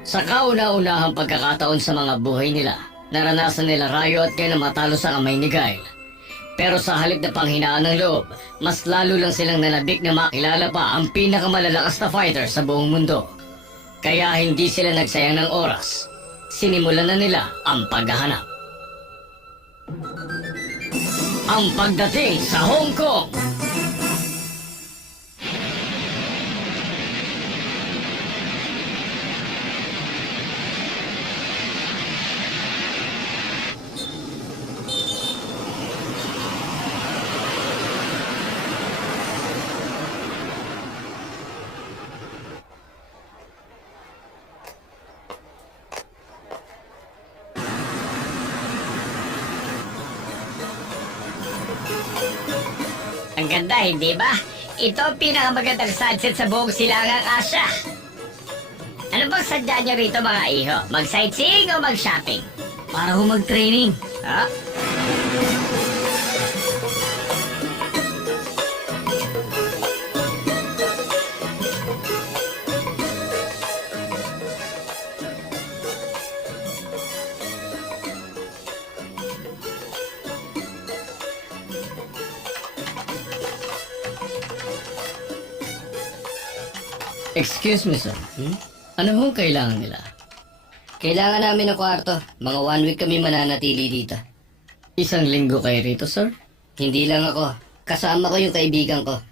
Sa kauna-unahang pagkakataon sa mga buhay nila, naranasan nila Riot kaya na matalo sa kamay ni Guile. Pero sa halip na panghinaan ng loob, mas lalo lang silang nanabik na makilala pa ang pinakamalalakas na fighter sa buong mundo. Kaya hindi sila nagsayang ng oras. Sinimulan na nila ang paghahanap. Ang pagdating sa Hong Kong. Ang ganda, hindi ba? Ito ang pinakamagandang sunset sa buong silangang Asya. Ano bang sadya niyo rito mga iho? Mag-sightseeing o mag-shopping? Para ho mag-training. Ha? Excuse me, sir. Ano hong kailangan nila? Kailangan namin ng kwarto. Mga 1 week kami mananatili dito. Isang linggo kayo rito, sir? Hindi lang ako. Kasama ko yung kaibigan ko.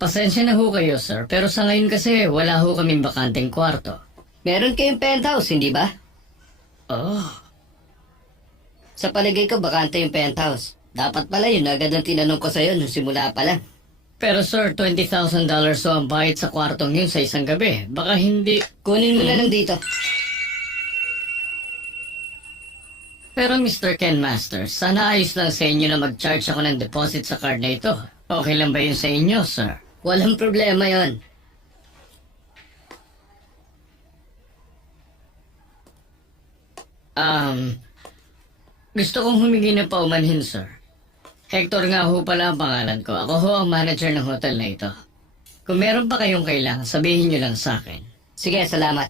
Pasensya na ho kayo, sir. Pero sa ngayon kasi, wala ho kaming bakanteng kwarto. Meron kayong penthouse, hindi ba? Oh, Sa paligay ko, bakante yung penthouse. Dapat pala yun, agad ang tinanong ko sa'yo nung simula pa lang. pero sir, $20,000 so ang bayad sa kwartong yun sa isang gabi. Baka hindi... Kunin mo na lang dito. Pero Mr. Ken Masters, sana ayos lang sa inyo na mag-charge ako ng deposit sa card na ito. Okay lang ba yun sa inyo, sir? Walang problema yon. Gusto kong humingi ng paumanhin, sir. Hector nga ho pala ang pangalan ko. Ako ho ang manager ng hotel na ito. Kung meron pa kayong kailangan, sabihin nyo lang sa akin. Sige, salamat.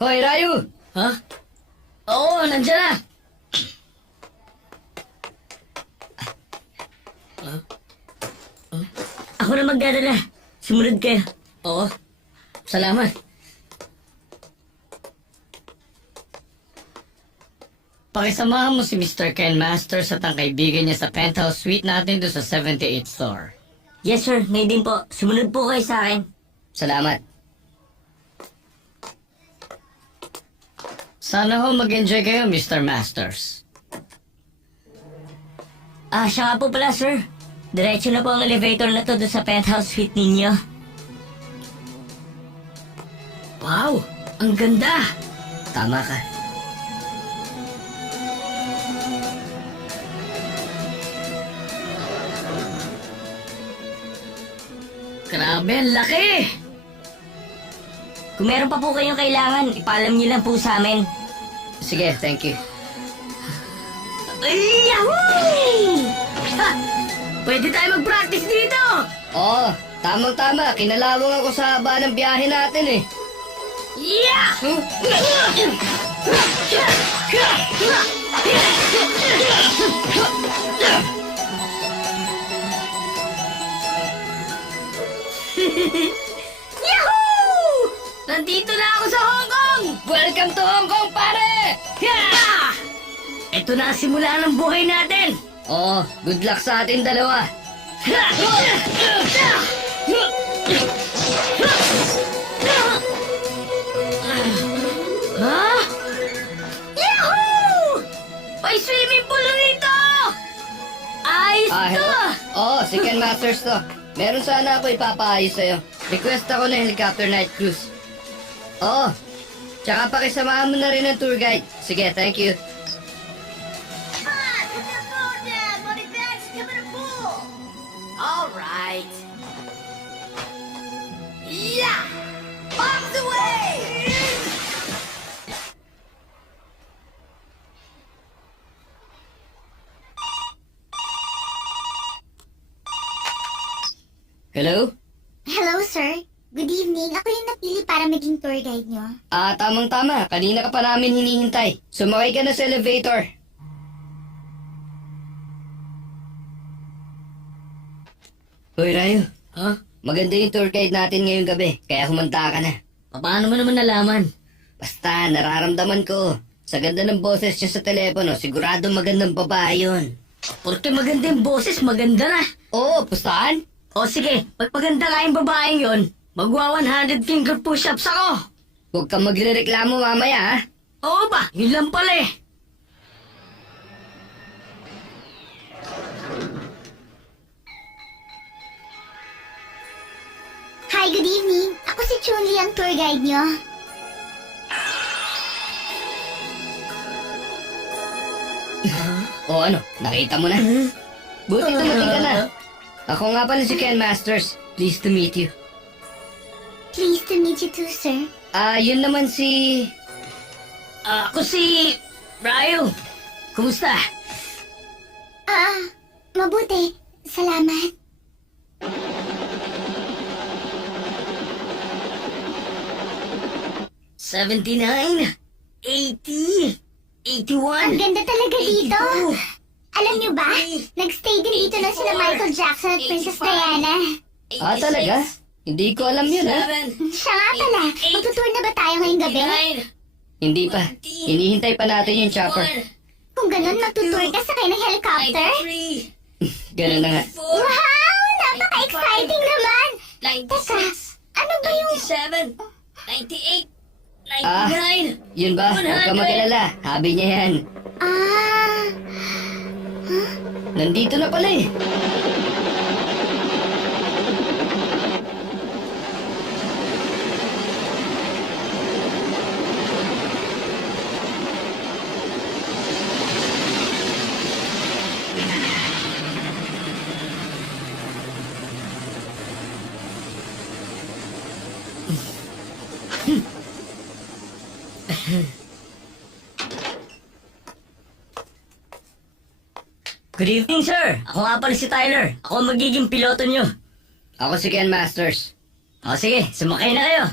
Hoy, Rayu! Ha? Oo, nandiyan na! Ako na magdadala. Sumunod kayo. Oo. Salamat. Pakisamahan mo si Mr. Ken Masters at ang kaibigan niya sa penthouse suite natin doon sa 78th floor. Yes sir, may din po. Sumunod po kayo sa akin. Salamat. Sana ho mag-enjoy kayo, Mr. Masters. Siya nga po pala sir. Diretso na po ang elevator na to doon sa penthouse suite ninyo. Wow! Ang ganda! Tama ka. Grabe, ang laki! Kung meron pa po kayong kailangan, ipaalam niyo lang po sa amin. Sige, thank you. Yahoo! Ha! Pwede tayo mag-practice dito! Oo, tamang-tama. Kinalawang ako sa haba ng biyahe natin eh. Yeah! Yahoo! Nandito na ako sa Hong Kong! Welcome to Hong Kong, pare! Yeah! Ito na ang simula ng buhay natin! Oo, good luck sa atin dalawa. Ha? Yahoo! May swimming pool rito! Ayos Hello? to! Oo, si Ken Masters to. Meron sana ako ipapaayos sa'yo. Request ako ng helicopter night cruise. Oo. Tsaka pakisamahan mo na rin ng tour guide. Sige, thank you. All right. Yeah! Bombs away! Hello? Hello, sir. Good evening. ako yung napili para maging tour guide nyo. Tamang-tama. Kanina ka pa namin hinihintay. Sumakay ka na sa elevator. Hoy, Rayo. Ha? Maganda yung tour guide natin ngayong gabi, kaya humanda ka na. Paano mo naman nalaman? Basta, nararamdaman ko. Sa ganda ng boses niya sa telepono, sigurado magandang babae yun. Porque maganda yung boses, maganda na. Oo, pustahan? O sige, pag maganda nga yung babaeng yon, magwa 100 finger push-ups ako. Huwag kang magre-reklamo mamaya, ha? Oo ba? Yun lang pala eh. Hi, good evening. Ako si Chunli, ang tour guide nyo. O ano, nakita mo na? Buti dumating ka na. Ako nga pala si Ken Masters. Pleased to meet you. Pleased to meet you too, sir. Yun naman si... Ako si... Ryo. Kumusta? Mabuti. Salamat. $79, $80, Ang $81. ganda talaga dito. 82. Alam nyo ba? Nagstay din dito na sila Michael Jackson at Princess Diana. Talaga? Hindi ko alam yun, ha? Siya nga pala. Magtutour na ba tayo ngayong gabi? Hindi pa. Hinihintay pa natin yung chopper. Kung ganun, magtutour ka sakay ng helicopter? Ganun na nga. Wow! Napaka-exciting naman! Teka, ano ba yung... 97, 98, Ah, 99. yun ba? Huwag ka mag-alala. Habi niya yan. Nandito na pala eh. Good evening, sir. Ako nga pala si Tyler. Ako ang magiging piloto nyo. Ako si Ken Masters. O sige, sumakay na kayo.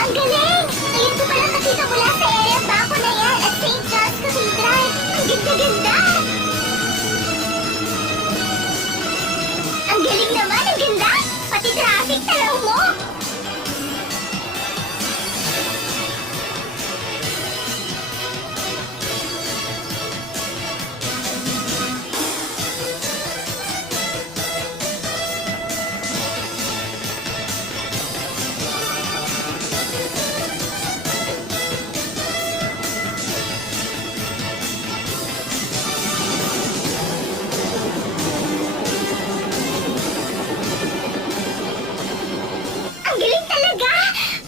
Ang galing! Ngayon ko palang nakita mula sa area bako na yan at St. John's Cathedral. Ang ganda-ganda! Ang galing naman! Ang ganda! Pati traffic talaw mo! Ang galing talaga!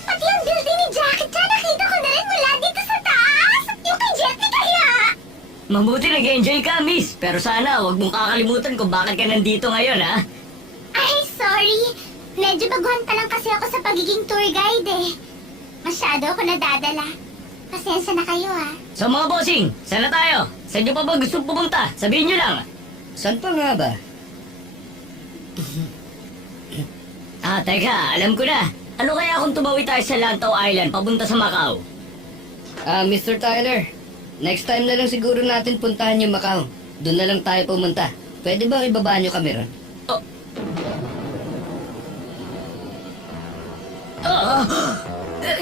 Pati ang building ni Jackie Chan nakita ko na rin mula dito sa taas! Yung kay Jetty kaya! Mabuti nag-enjoy ka, miss. Pero sana, huwag mong kakalimutan kung bakit ka nandito ngayon, ha? Ay, sorry. Medyo baguhan pa lang kasi ako sa pagiging tour guide eh. Masyado ako nadadala. Pasensya na kayo ah. So mga bossing, saan na tayo? Saan nyo pa ba gusto pumunta? Sabihin nyo lang. Saan pa nga ba? Teka, alam ko na. Ano kaya kung tumawi tayo sa Lantau Island papunta sa Macau? Mr. Tyler. Next time na lang siguro natin puntahan yung Macau. Doon na lang tayo pumunta. Pwede ba ibaba nyo kami ron?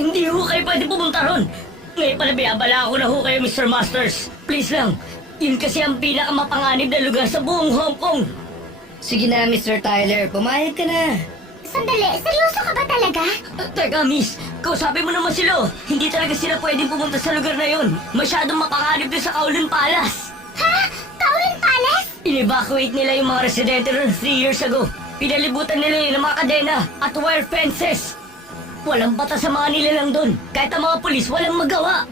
Hindi ho kayo pwede pumunta ron. Ngayon pala biyabala ako na ho kayo, Mr. Masters. Please lang. Yun kasi ang pinakamapanganib na lugar sa buong Hong Kong. Sige na, Mr. Tyler. Pumayag ka na. Sandali, seryoso ka ba talaga? Teka, miss. Kausapin mo naman sila. Hindi talaga sila pwedeng pumunta sa lugar na yon. Masyadong mapanganib din sa Kowloon Palace. Ha? Kowloon Palace? In-evacuate nila yung mga residente ron 3 years ago. Pinalibutan nila yun ng mga kadena at wire fences. Walang batas sa mga nilalang doon. Kahit ang mga pulis, walang magawa.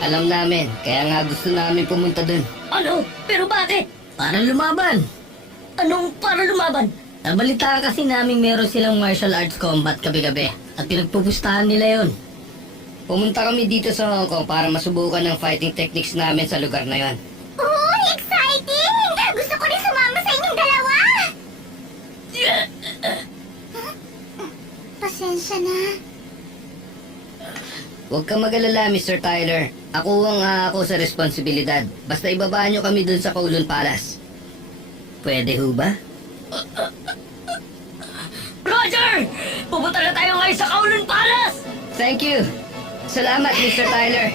Alam namin, kaya nga gusto namin pumunta dun. Ano? Pero bakit? Para lumaban. Anong para lumaban? Nabalitaan kasi namin meron silang martial arts combat gabi-gabi at pinagpupustahan nila yon. Pumunta kami dito sa Hong Kong para masubukan ng fighting techniques namin sa lugar na yon. Uy, exciting! Gusto ko rin sumama sa inyong dalawa! Pasensya na. Huwag ka mag-alala, Mr. Tyler. Ako ang ako sa responsibilidad. Basta ibaba nyo kami dun sa Kowloon Palace. Pwede ho ba? Roger! Pupunta na tayo ngayon sa Kowloon Palace! Thank you! Salamat, Mr. Tyler!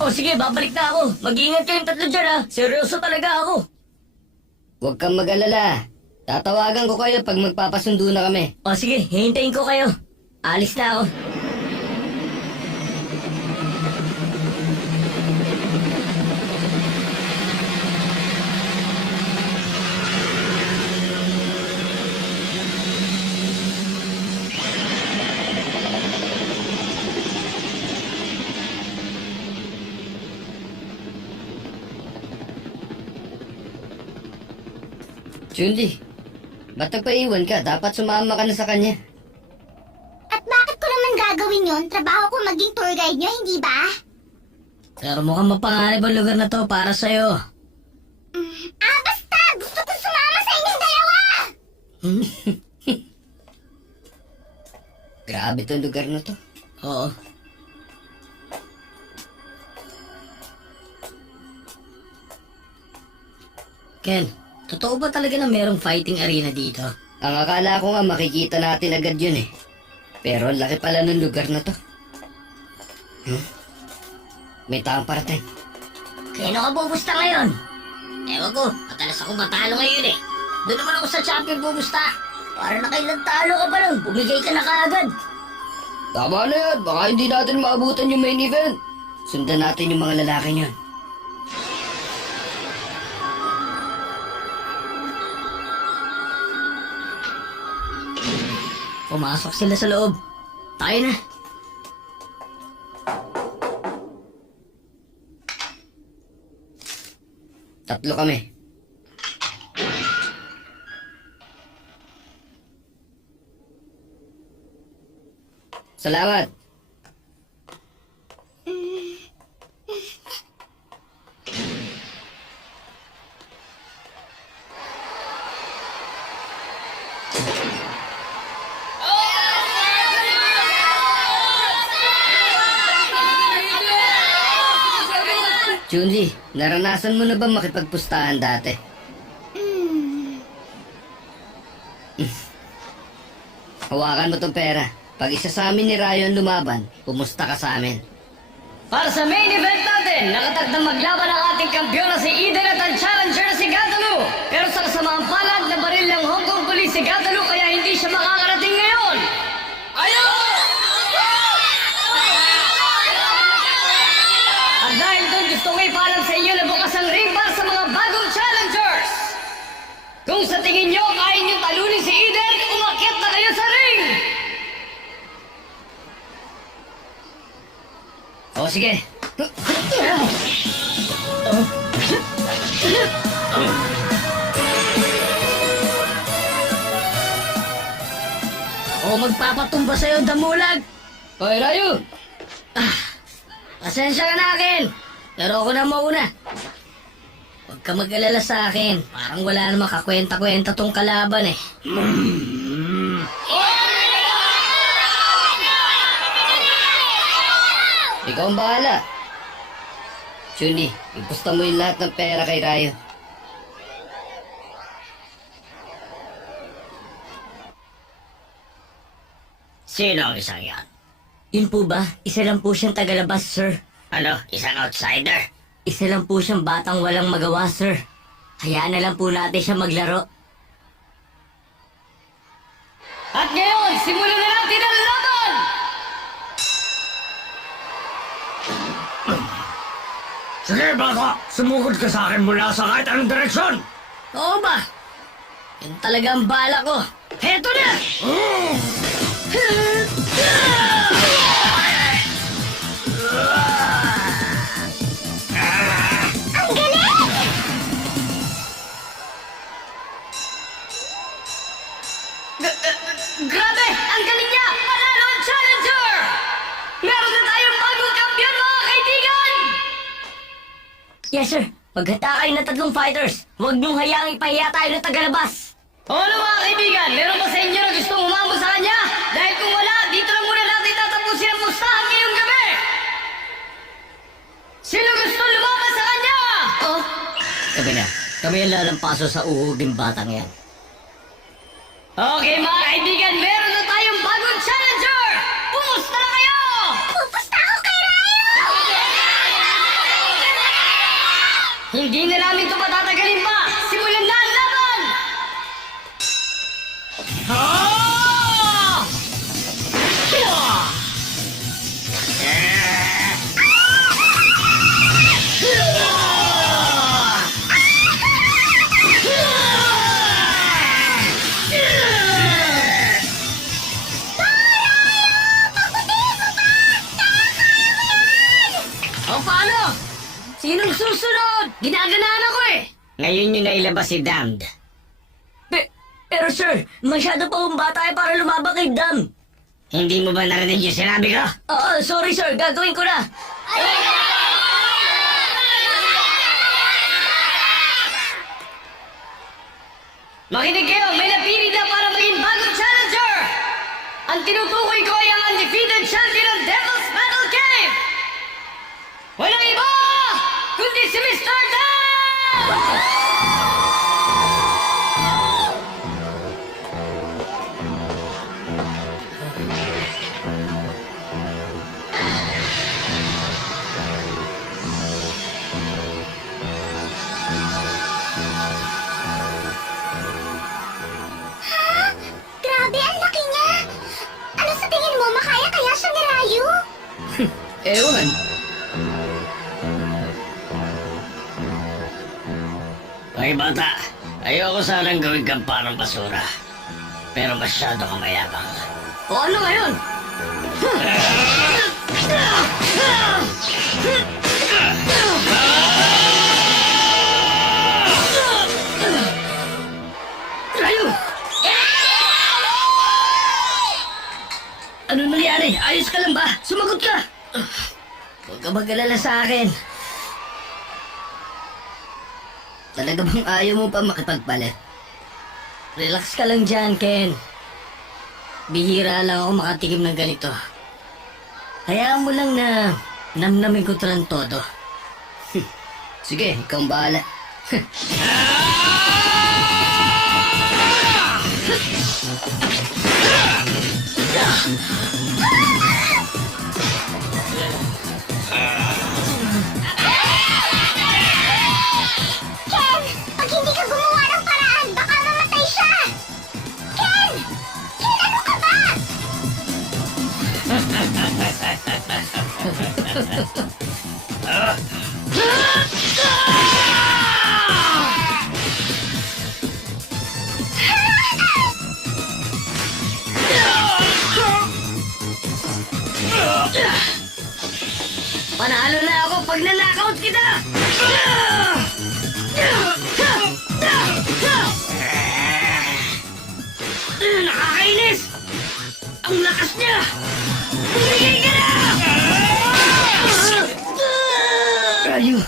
O sige, babalik na ako. Mag-iingat kayong tatlo dyan ha. Seryoso talaga ako. Huwag kang mag-alala. Tatawagan ko kayo pag magpapasundo na kami. O sige, hihintayin ko kayo. Alis na ako. Jundi, ba't nagpaiwan ka? Dapat sumama ka na sa kanya. At bakit ko naman gagawin yon? Trabaho ko maging tour guide nyo, hindi ba? Pero mukhang mapangarap ang lugar na to para sa'yo. Basta! Gusto ko sumama sa inyong dalawa! Grabe tong lugar na to. Oo. Ken, totoo ba talaga na merong fighting arena dito? Ang akala ko nga makikita natin agad yun eh. Pero ang laki pala ng lugar na to. May taong parating. Kaya ka bubusta ngayon? Ewan ko, matalas ako matalo ngayon eh. Doon naman ako sa champion bubusta. Para nakailang talo ka pa lang, bumigay ka na kaagad. Tama na yan, baka hindi natin maabutan yung main event. Sundan natin yung mga lalaki niyan. Pumasok sila sa loob. Tayo na. Tatlo kami. Salamat. Junji, naranasan mo na ba makipagpustahan dati? Hawakan mo tong pera. Pag isa sa amin ni Ryan lumaban, pumusta ka sa amin. Para sa main event natin, nakatagdang maglaban ang ating kampiyon na si Eden at ang challenger na si Gatalu. Pero sa kasamaang palad na baril ng Hong Kong Police si Gatalu kaya hindi siya makakarating ngayon. At dahil doon gusto ko ipaalam sa inyo na bukas ang ring bar sa mga bagong challengers. Kung sa tingin nyo kaya nyo talunin si Eden, umakyat na kayo sa ring! O sige. O magpapatumba sa'yo, damulag! Hoy, Rayo! Pasensya ka na akin, pero ako na mauna. Huwag ka mag-alala sa akin, parang wala namang kakwenta-kwenta tong kalaban eh. Ikaw ang bahala. Jundi, ipusta mo yung lahat ng pera kay Rayo. Sino ang isang yan? Yun po ba? Isa lang po siyang tagalabas, sir. Ano, isang outsider? Isa lang po siyang batang walang magawa, sir. Hayaan na lang po natin siya maglaro. At ngayon, simulan na natin ang laban! Sige, baka sumugod ka sa akin mula sa kahit anong direksyon. Oo ba? Yan talaga ang bala ko. Heto na! Ang galing! Grabe! Ang galing niya! Panalo ang challenger! Meron na tayong bagong kampiyon, mga kaibigan! Yes, sir. Maghata kayo ng 3 fighters. Huwag niyong hayaang ipahiya tayo ng tagalabas. O ano mga kaibigan, meron ba sa inyo na gustong umamo sa kanya? Dahil kung wala, dito na muna natin tatapusin ang mustahan ngayong gabi! Sino gusto lumaban sa kanya? Oh? Sabi na, kami ang lalampaso sa uhuging batang yan. Okay mga kaibigan, meron na tayong bagong challenger! Pumusta na kayo! Pupusta ako kay Rayo! Hindi na namin ito patatagalin pa! Simulan na ang laban! Ah! O paano? Sinong susunod? Ginaganaan ako eh! Ngayon nyo nailabas si Damned. Pero sir, masyado pa akong bata para lumabang kay Dam. Hindi mo ba narinig yung sinabi ko? Oo, sorry sir, gagawin ko na. Makinig kayo, may napili na para maging bagong challenger! Ang tinutukoy ko ay ang undefeated champion ng Devil's Battle Cave! Walang iba! Kundi si Mr. Dan! Grabe, ang laki niya! Ano sa tingin mo, makaya kaya siya ni Rayo? Ewan. Ay bata, ayoko sanang gawin kang parang basura. Pero masyado kang mayabang. O ano ngayon? Rayo! Ano nangyari? Ayos ka lang ba? Sumagot ka! Huwag ka mag-alala sa akin. Talaga bang ayaw mo pa makipagpalit? Relax ka lang dyan, Ken. Bihira lang ako makatikim ng ganito. Hayaan mo lang na namnamin ko lang todo. Sige, ikaw ang bahala. Ken! Pag hindi ka gumawa ng paraan, baka mamatay siya! Ken! Ken, ano ka ba? Panalo na ako pag nanakaut kita! Nakakainis! Ang lakas niya! Tumigil ka na! Rayo!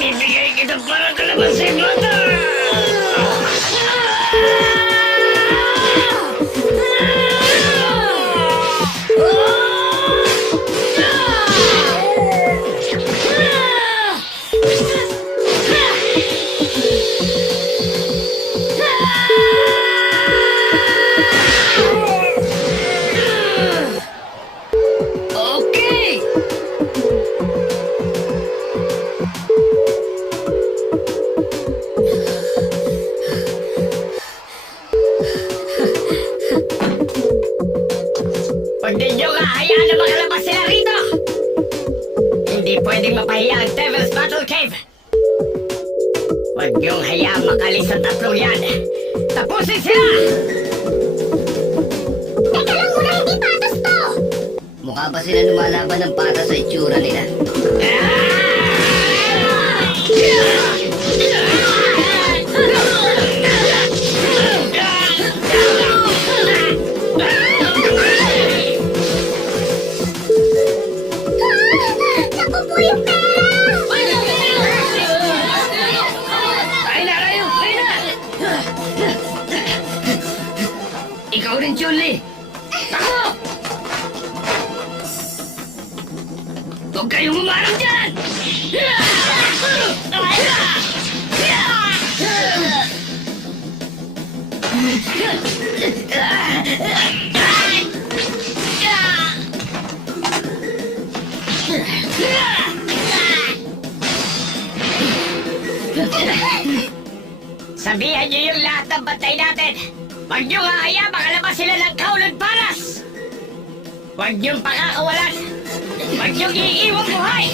Bibigay kita para kalabasin bata! Hindi nyo kahayaan na makalabas sila rito! Hindi pwedeng mapahiya ang Devil's Battle Cave! Huwag niyong hayaan makalis ang tatlong yan! Tapusin sila! Teka lang muna, hindi patas to! Mukha ba sila lumalaban ng pata sa itsura nila? Naku po yung pera! Ay na kayo! Ay na! Ikaw rin, Julie! Tako! Huwag kayong umarang dyan! Sabihan niyo yung lahat ng bantay natin! Huwag niyo hahaya makalabas sila ng Kowloon Palace! Huwag niyong pakakawalan! Huwag niyong iiwang buhay!